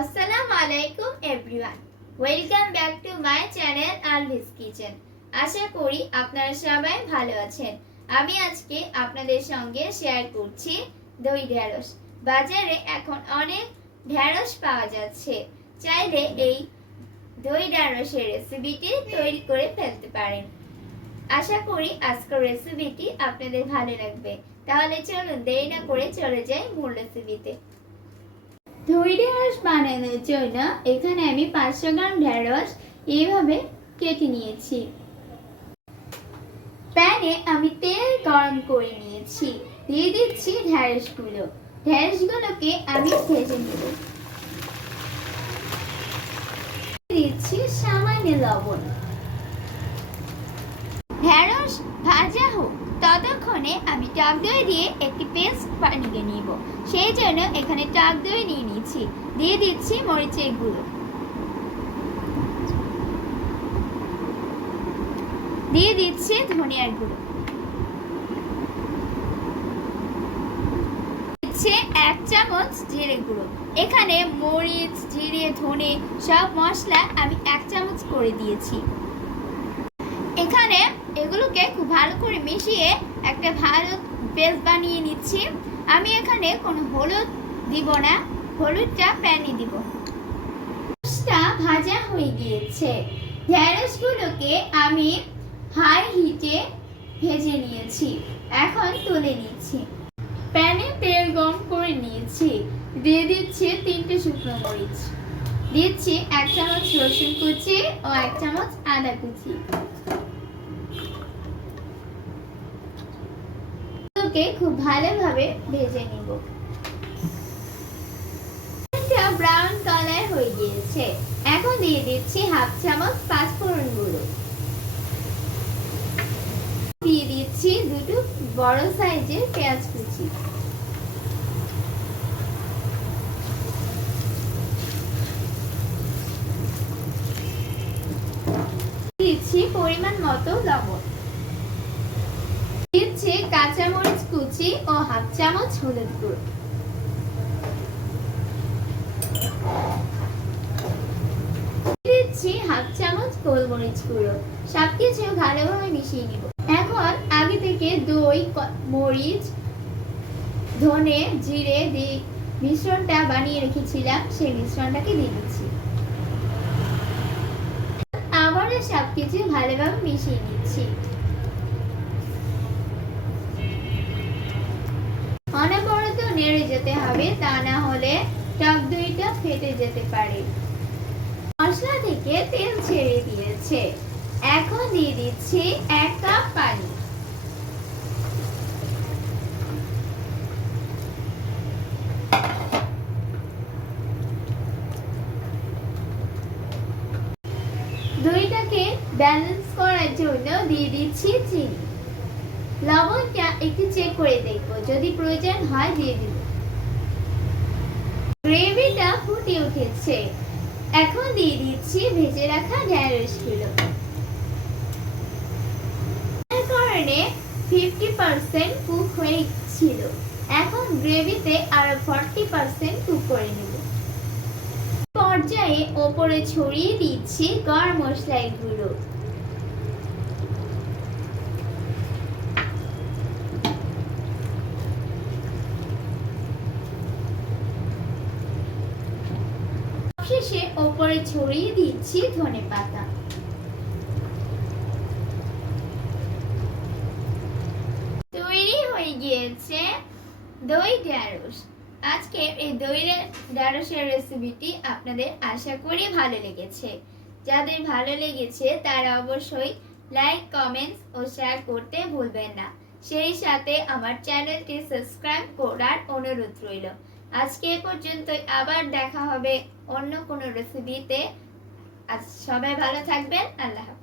আসসালামু আলাইকুম everyone, welcome back to my channel Alvi's kitchen. আশা করি আপনারা সবাই ভালো আছেন। আমি আজকে আপনাদের সঙ্গে শেয়ার করছি দই ঢেঁড়স। বাজারে এখন অনেক ঢেঁড়স পাওয়া যাচ্ছে, চাইলে এই দই ঢেঁড়সের রেসিপিটি তৈরি করে ফেলতে পারেন। আশা করি আজকের রেসিপিটি আপনাদের ভালো লাগবে। তাহলে চলুন দেরি না করে চলে যাই মূল রেসিপিতে। দই ঢেঁড়স বানানোর জন্য এখানে আমি 500 গ্রাম ঢেঁড়স এইভাবে কেটে নিয়েছি। প্যানে আমি তেল গরম করে নিয়েছি, দিয়ে দিচ্ছি ঢেঁড়সগুলোকে আমি ভেজে নেব। দিচ্ছি সামান্য লবণ। ঢেঁড়স ভাজা হোক ততক্ষণে আমি টক দই দিয়ে একটি পেস্ট বানিয়ে নিব। সেই জন্য এখানে টক দই নিয়ে নিচ্ছি, দিয়ে দিচ্ছি মরিচের গুঁড়ো, দিয়ে দিচ্ছি ধনিয়ার গুঁড়ো, দিচ্ছি 1 চামচ জিরে গুঁড়ো। এখানে মরিচ, জিরে, ধনে সব মশলা আমি 1 চামচ করে দিয়েছি। এখানে এগুলোকে খুব ভালো করে মিশিয়ে একটা ভালো পেস্ট বানিয়ে নিচ্ছি। আমি এখানে কোনো হলুদ দিব না, হলুদটা প্যানে দিব। ঢেঁড়সটা ভাজা হয়ে গিয়েছে, ঢেঁড়সগুলোকে আমি হাই হিটে ভেজে নিয়েছি, এখন তুলে নিচ্ছি। প্যানে তেল গরম করে নিয়েছি, দিয়ে দিচ্ছি 3টে শুকনো মরিচ, দিচ্ছি 1 চামচ রসুন কুচি ও 1 চামচ আদা কুচি। খুব ভালোভাবে ভেজে নিব। ব্রাউন কালার হয়ে গিয়েছে, এখন দিয়ে দিচ্ছি 1/2 চামচ পাঁচফোড়ন গুঁড়ো, দিয়ে দিচ্ছি 2টো বড় সাইজের পেঁয়াজ কুচি, দিচ্ছি পরিমাণ মতো লবণ, দিচ্ছি কাঁচামরিচ কুচি ও 1/2 চামচ হলুদ গুঁড়ো, দিচ্ছি 1/2 চামচ গোলমরিচ গুঁড়ো। সবকিছু ভালোভাবে মিশিয়ে নিব। এখন আগে থেকে দই, মরিচ, ধনে, জিরে দিয়ে মিশ্রণটা বানিয়ে রেখেছিলাম, সেই মিশ্রণটাকে দিয়ে দিচ্ছি। আবারও সবকিছু ভালোভাবে মিশিয়ে নিচ্ছি। অনবরত নেড়ে যেতে হবে, তা না হলে টক দইটা ফেটে যেতে পারে। মশলা থেকে তেল ছেড়ে দিয়েছে, এখন দিয়ে দিচ্ছি 1 কাপ পানি। দইটাকে ব্যালেন্স করার জন্য দিয়ে দিচ্ছি চিনি। লবণটা একটু চেক করে দেখবো, যদি প্রয়োজন হয় দিয়ে দিব। গ্রেভিটা ফুটে উঠেছে, এখন দিয়ে দিচ্ছি ভেজে রাখা ঢেঁড়সগুলো। এর কারণে 50% কুক হয়েছিল, এখন গ্রেভিতে আরো 40% কুক করে নেব। পর্যায়ে ওপরে ছড়িয়ে দিচ্ছি গরম মশলার গুঁড়ো, শেষে ওপরে ছড়িয়ে দিচ্ছি ধনেপাতা। তৈরি হয়ে গিয়েছে দই ঢেঁড়স। আজকে এই দই ঢেঁড়সের রেসিপিটি আপনাদের আশা করি ভালো লেগেছে। যাদের ভালো লেগেছে তারা অবশ্যই লাইক, কমেন্টস ও শেয়ার করতে ভুলবেন না। সেই সাথে আমার চ্যানেলটি সাবস্ক্রাইব করার অনুরোধ রইল। আজকে এ পর্যন্তই, আবার দেখা হবে অন্য কোনো রেসিপিতে। আজ সবাই ভালো থাকবেন। আল্লাহ হাফেজ।